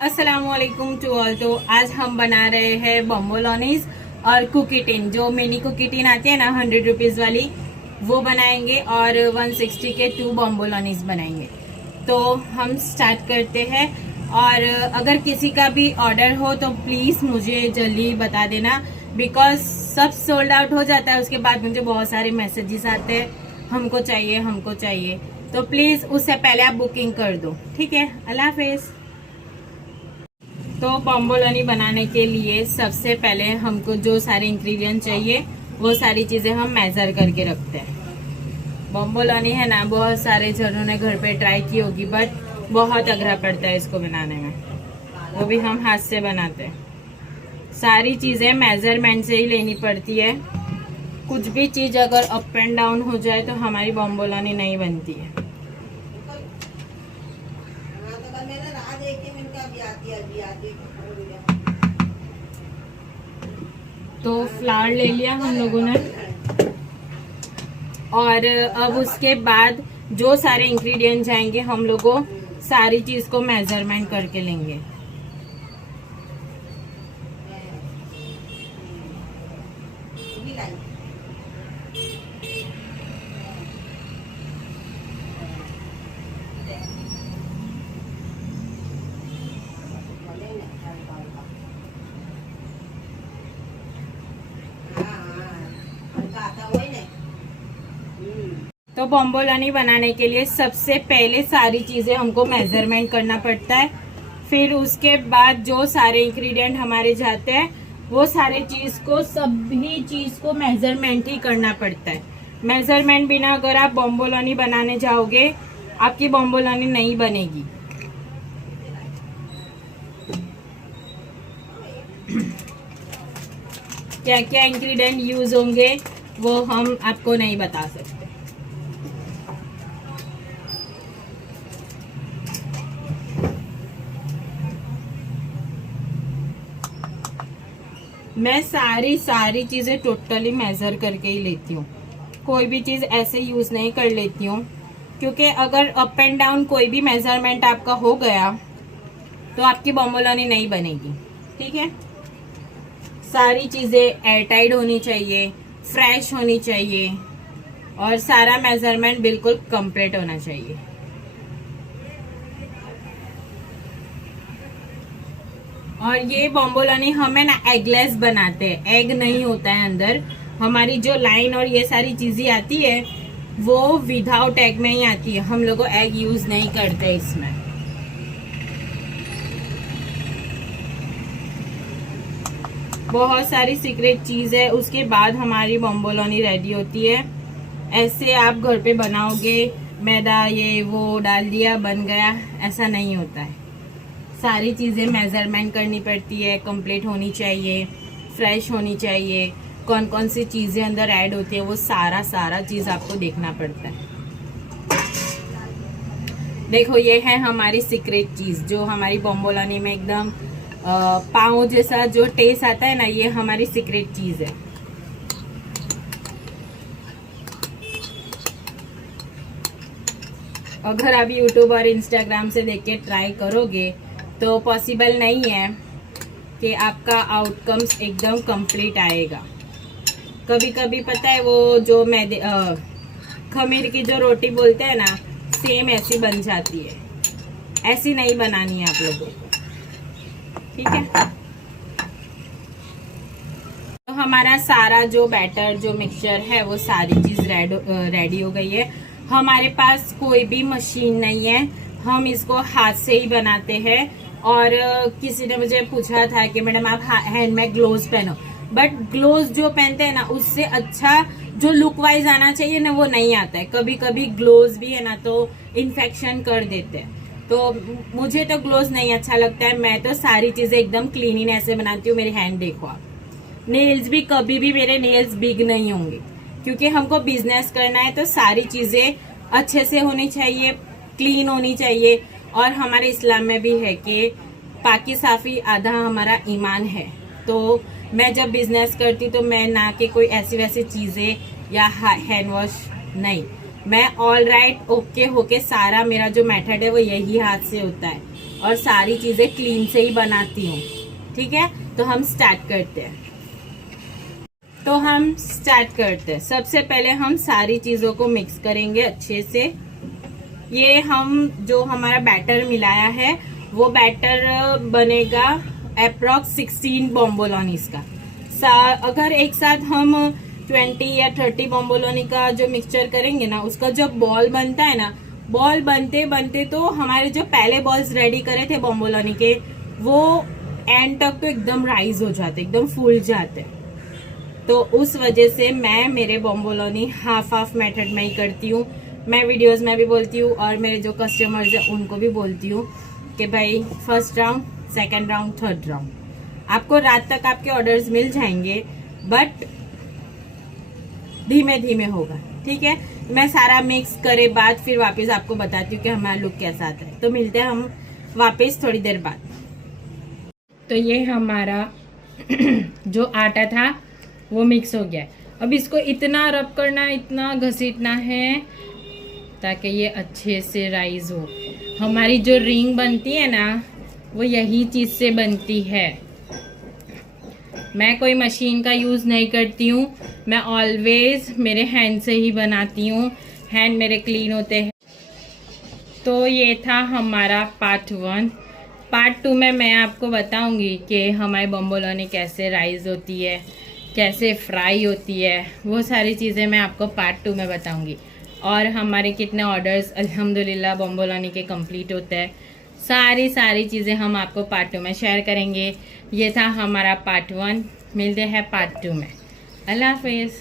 अस्सलामुअलैकुम to all. तो आज हम बना रहे हैं बॉम्बोलोनीज और कुकी टिन। जो मिनी कुकी टिन आती है ना 100 रुपीज वाली, वो बनाएंगे और 160 के 2 बॉम्बोलोनीज बनाएंगे। तो हम स्टार्ट करते हैं। और अगर किसी का भी ऑर्डर हो तो प्लीज मुझे जल्दी बता देना, बिकॉज सब सोल्ड आउट हो जाता है। उसके बाद मुझे बहुत सारे मैसेजेस आते हैं, हमको चाहिए हमको चाहिए। तो प्लीज उससे पहले आप बुकिंग कर दो, ठीक है। अल्लाह हाफिज। तो बॉम्बोलोनी बनाने के लिए सबसे पहले हमको जो सारे इंग्रेडिएंट चाहिए वो सारी चीजें हम मेजर करके रखते हैं। बॉम्बोलोनी है ना, बहुत सारे जनों ने घर पे ट्राई की होगी, बट बहुत अघरा पड़ता है इसको बनाने में। वो भी हम हाथ से बनाते हैं। सारी चीजें मेजरमेंट से ही लेनी पड़ती है। कुछ भी चीज अगर अप एंड डाउन हो जाए तो हमारी बॉम्बोलोनी नहीं बनती है। तो फ्लावर ले लिया हम लोगों ने, और अब उसके बाद जो सारे इंग्रेडिएंट जाएंगे हम लोगों सारी चीज को मेजरमेंट करके लेंगे। तो बॉम्बोलोनी बनाने के लिए सबसे पहले सारी चीजें हमको मेजरमेंट करना पड़ता है। फिर उसके बाद जो सारे इंग्रेडिएंट हमारे जाते हैं वो सारे चीज को सभी चीज को मेजरमेंट ही करना पड़ता है। मेजरमेंट बिना अगर आप बॉम्बोलोनी बनाने जाओगे आपकी बॉम्बोलोनी नहीं बनेगी। क्या क्या इंग्रेडिएंट यूज होंगे वो हम आपको नहीं बता सकते। मैं सारी चीजें टोटली मेजर करके ही लेती हूँ। कोई भी चीज ऐसे यूज नहीं कर लेती हूँ, क्योंकि अगर अप एंड डाउन कोई भी मेजरमेंट आपका हो गया तो आपकी बॉम्बोलोनी नहीं बनेगी, ठीक है। सारी चीजें एयरटाइट होनी चाहिए, फ्रेश होनी चाहिए, और सारा मेजरमेंट बिल्कुल कंप्लीट होना चाहिए। और ये बॉम्बोलोनी हमें ना एगलेस बनाते हैं, एग नहीं होता है अंदर। हमारी जो लाइन और ये सारी चीजें आती है वो विदाउट एग में ही आती है। हम लोग एग यूज नहीं करते इसमें। बहुत सारी सीक्रेट चीज है, उसके बाद हमारी बॉम्बोलोनी रेडी होती है। ऐसे आप घर पे बनाओगे मैदा ये वो डाल दिया बन गया, ऐसा नहीं होता है। सारी चीजें मेजरमेंट करनी पड़ती है, कंप्लीट होनी चाहिए, फ्रेश होनी चाहिए। कौन कौन सी चीजें अंदर ऐड होती है वो सारा चीज आपको देखना पड़ता है। देखो ये है हमारी सीक्रेट चीज, जो हमारी बॉम्बोलोनी में एकदम पाव जैसा जो टेस्ट आता है ना, ये हमारी सीक्रेट चीज है। अगर आप यूट्यूब और इंस्टाग्राम से देख के ट्राई करोगे तो पॉसिबल नहीं है कि आपका आउटकम्स एकदम कंप्लीट आएगा। कभी कभी पता है वो जो मैदे खमीर की जो रोटी बोलते हैं ना, सेम ऐसी बन जाती है। ऐसी नहीं बनानी है आप लोगों को, ठीक है। तो हमारा सारा जो बैटर जो मिक्सचर है वो सारी चीज रेडी हो गई है। हमारे पास कोई भी मशीन नहीं है, हम इसको हाथ से ही बनाते हैं। और किसी ने मुझे पूछा था कि मैडम आप हैंड में ग्लोव्स पहनो, बट ग्लोव्स जो पहनते हैं ना उससे अच्छा जो लुक वाइज आना चाहिए ना वो नहीं आता है। कभी कभी ग्लोव्स भी है ना तो इन्फेक्शन कर देते हैं। तो मुझे तो ग्लोव्स नहीं अच्छा लगता है। मैं तो सारी चीजें एकदम क्लीनिनेस से बनाती हूँ। मेरे हैंड देखो आप, नेल्स भी कभी भी मेरे नेल्स बिग नहीं होंगे, क्योंकि हमको बिजनेस करना है तो सारी चीजें अच्छे से होनी चाहिए, क्लीन होनी चाहिए। और हमारे इस्लाम में भी है कि पाकी साफी आधा हमारा ईमान है। तो मैं जब बिजनेस करती तो मैं ना कि कोई ऐसी वैसी चीजें या हैंड वॉश नहीं, मैं ऑल राइट ओके होके सारा मेरा जो मेथड है वो यही हाथ से होता है। और सारी चीजें क्लीन से ही बनाती हूँ। ठीक है, तो हम स्टार्ट करते हैं। सबसे पहले हम सारी चीजों को मिक्स करेंगे अच्छे से। ये हम जो हमारा बैटर मिलाया है वो बैटर बनेगा अप्रॉक्स 16 बॉम्बोलोनीज का। अगर एक साथ हम 20 या 30 बॉम्बोलोनी का जो मिक्सचर करेंगे ना, उसका जब बॉल बनता है ना, बॉल बनते बनते तो हमारे जो पहले बॉल्स रेडी करे थे बॉम्बोलोनी के, वो एंड तक तो एकदम राइज हो जाते, एकदम फूल जाते। तो उस वजह से मैं मेरे बॉम्बोलोनी हाफ मेथड में ही करती हूँ। मैं वीडियोस में भी बोलती हूँ और मेरे जो कस्टमर्स हैं उनको भी बोलती हूँ कि भाई first round, second round, third round आपको रात तक आपके ऑर्डर्स मिल जाएंगे, बट धीमे धीमे होगा। ठीक है, मैं सारा मिक्स करे बाद फिर वापस आपको बताती हूँ कि हमारा लुक कैसा आता है। तो मिलते हैं हम वापस थोड़ी देर बाद। तो ये हमारा जो आटा था वो मिक्स हो गया है। अब इसको इतना रब करना, इतना घसीटना है ताकि ये अच्छे से राइज हो। हमारी जो रिंग बनती है ना, वो यही चीज़ से बनती है। मैं कोई मशीन का यूज़ नहीं करती हूँ, मैं ऑलवेज मेरे हैंड से ही बनाती हूँ। हैंड मेरे क्लीन होते हैं। तो ये था हमारा पार्ट 1। पार्ट 2 में मैं आपको बताऊंगी कि हमारी बॉम्बोलोनी कैसे राइज होती है, कैसे फ्राई होती है, वो सारी चीज़ें मैं आपको पार्ट 2 में बताऊंगी। और हमारे कितने ऑर्डर्स अल्हम्दुलिल्लाह बॉम्बोलोनी के कंप्लीट होते हैं, सारी चीज़ें हम आपको पार्ट 2 में शेयर करेंगे। ये था हमारा पार्ट 1। मिलते हैं पार्ट 2 में। अल्लाह हाफिज़।